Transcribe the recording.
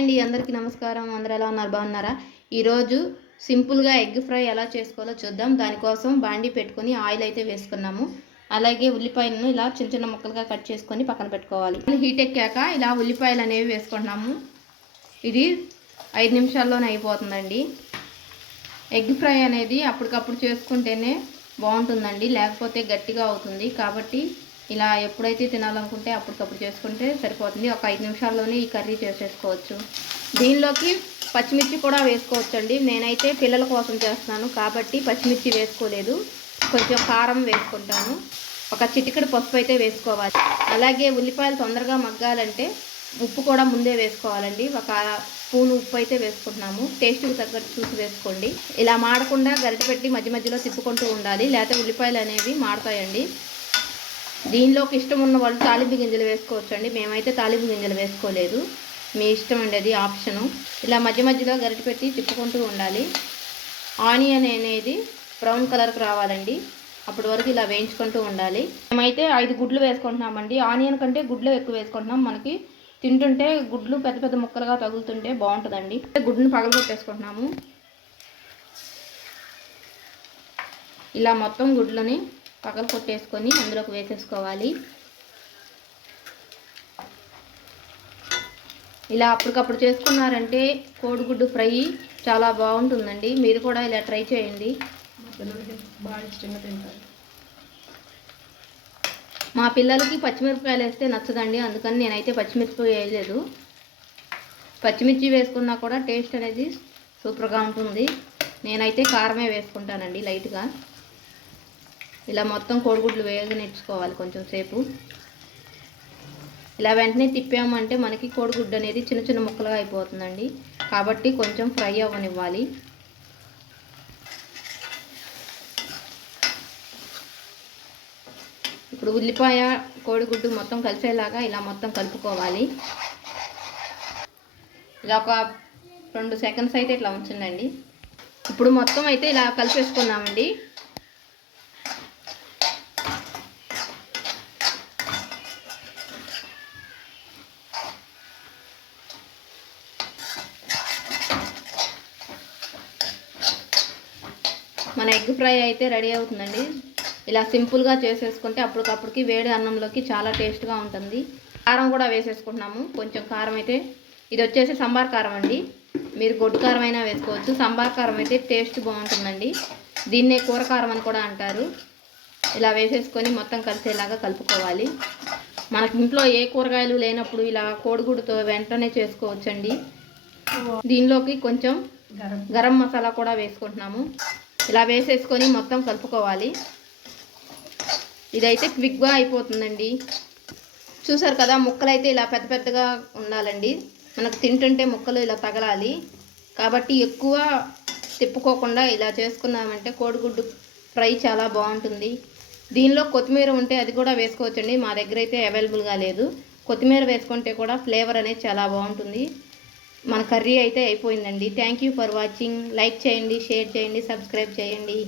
అండి అందరికీ నమస్కారం. అందరు ఎలా ఉన్నారు? బాగున్నారా? ఈరోజు సింపుల్గా ఎగ్ ఫ్రై ఎలా చేసుకోవాలో చూద్దాం. దానికోసం బాండి పెట్టుకొని ఆయిల్ అయితే వేసుకున్నాము. అలాగే ఉల్లిపాయలను ఇలా చిన్న చిన్న ముక్కలుగా కట్ చేసుకొని పక్కన పెట్టుకోవాలి. హీట్ ఎక్కాక ఇలా ఉల్లిపాయలు అనేవి వేసుకుంటున్నాము. ఇది ఐదు నిమిషాల్లోనే అయిపోతుందండి. ఎగ్ ఫ్రై అనేది అప్పటికప్పుడు చేసుకుంటేనే బాగుంటుందండి. లేకపోతే గట్టిగా అవుతుంది. కాబట్టి ఇలా ఎప్పుడైతే తినాలనుకుంటే అప్పటికప్పుడు చేసుకుంటే సరిపోతుంది. ఒక ఐదు నిమిషాల్లోనే ఈ కర్రీ చేసేసుకోవచ్చు. దీనిలోకి పచ్చిమిర్చి కూడా వేసుకోవచ్చు అండి నేనైతే పిల్లల కోసం చేస్తున్నాను కాబట్టి పచ్చిమిర్చి వేసుకోలేదు. కొంచెం కారం వేసుకుంటాను. ఒక చిటికెడు పసుపు అయితే వేసుకోవాలి. అలాగే ఉల్లిపాయలు తొందరగా మగ్గాలంటే ఉప్పు కూడా ముందే వేసుకోవాలండి. ఒక స్పూన్ ఉప్పు అయితే వేసుకుంటున్నాము. టేస్ట్కి తగ్గట్టు చూసి వేసుకోండి. ఇలా మాడకుండా గరిటె పెట్టి మధ్య మధ్యలో తిప్పుకుంటూ ఉండాలి. లేకపోతే ఉల్లిపాయలు అనేవి మాడతాయండి. దీనిలోకి ఇష్టం ఉన్న వాళ్ళు తాలింపు గింజలు వేసుకోవచ్చు అండి మేమైతే తాలింపు గింజలు వేసుకోలేదు. మీ ఇష్టం అండి అది ఆప్షను. ఇలా మధ్య మధ్యలో గరిటె పెట్టి తిప్పుకుంటూ ఉండాలి. ఆనియన్ అనేది బ్రౌన్ కలర్కి రావాలండి. అప్పటి వరకు ఇలా వేయించుకుంటూ ఉండాలి. మేమైతే ఐదు గుడ్లు వేసుకుంటున్నామండి. ఆనియన్ కంటే గుడ్లు ఎక్కువ వేసుకుంటున్నాం. మనకి తింటుంటే గుడ్లు పెద్ద పెద్ద ముక్కలుగా తగులుతుంటే బాగుంటుందండి. గుడ్డుని పగలగొట్టేసుకుంటున్నాము. ఇలా మొత్తం గుడ్లని పగలు కొట్టేసుకొని అందులోకి వేసేసుకోవాలి. ఇలా అప్పటికప్పుడు చేసుకున్నారంటే కోడిగుడ్డు ఫ్రై చాలా బాగుంటుందండి. మీరు కూడా ఇలా ట్రై చేయండి. బాగా ఇష్టంగా తింటారు. మా పిల్లలకి పచ్చిమిరపకాయలు వేస్తే నచ్చదండి. అందుకని నేనైతే పచ్చిమిరపకాయ వేయలేదు. పచ్చిమిర్చి వేసుకున్నా కూడా టేస్ట్ అనేది సూపర్గా ఉంటుంది. నేనైతే కారమే వేసుకుంటానండి లైట్గా. ఇలా మొత్తం కోడిగుడ్లు వేగనిచ్చుకోవాలి కొంచెం సేపు. ఇలా వెంటనే తిప్పామంటే మనకి కోడిగుడ్డు అనేది చిన్న చిన్న ముక్కలుగా అయిపోతుందండి. కాబట్టి కొంచెం ఫ్రై అవ్వనివ్వాలి. ఇప్పుడు ఉల్లిపాయ కోడిగుడ్డు మొత్తం కలిసేలాగా ఇలా మొత్తం కలుపుకోవాలి. ఇలా ఒక రెండు సెకండ్స్ అయితే ఇట్లా ఉంచండి. ఇప్పుడు మొత్తం అయితే ఇలా కలిపేసుకున్నామండి. మన ఎగ్ ఫ్రై అయితే రెడీ అవుతుందండి. ఇలా సింపుల్గా చేసేసుకుంటే అప్పటికప్పటికి వేడి అన్నంలోకి చాలా టేస్ట్గా ఉంటుంది. కారం కూడా వేసేసుకుంటున్నాము. కొంచెం కారం అయితే ఇది వచ్చేసి సంబార్ కారం అండి. మీరు గొడ్డు కారం అయినా వేసుకోవచ్చు. సంబార్ కారం అయితే టేస్ట్ బాగుంటుందండి. దీన్నే కూర కారం అని కూడా అంటారు. ఇలా వేసేసుకొని మొత్తం కలిసేలాగా కలుపుకోవాలి. మనకి ఇంట్లో ఏ కూరగాయలు లేనప్పుడు ఇలా కోడిగుడ్డుతో వెంటనే చేసుకోవచ్చండి. దీనిలోకి కొంచెం గరం. మసాలా కూడా వేసుకుంటున్నాము. ఇలా వేసేసుకొని మొత్తం కలుపుకోవాలి. ఇదైతే క్విక్గా అయిపోతుందండి. చూసారు కదా ముక్కలు అయితే ఇలా పెద్ద పెద్దగా ఉండాలండి. మనకు తింటుంటే ముక్కలు ఇలా తగలాలి. కాబట్టి ఎక్కువ తిప్పుకోకుండా ఇలా చేసుకున్నామంటే కోడిగుడ్డు ఫ్రై చాలా బాగుంటుంది. దీనిలో కొత్తిమీర ఉంటే అది కూడా వేసుకోవచ్చండి. మా దగ్గర అయితే అవైలబుల్గా లేదు. కొత్తిమీర వేసుకుంటే కూడా ఫ్లేవర్ అనేది చాలా బాగుంటుంది. మన కర్రీ అయితే అయిపోయిందండి. Thank you for watching like చేయండి షేర్ చేయండి సబ్స్క్రైబ్ చేయండి.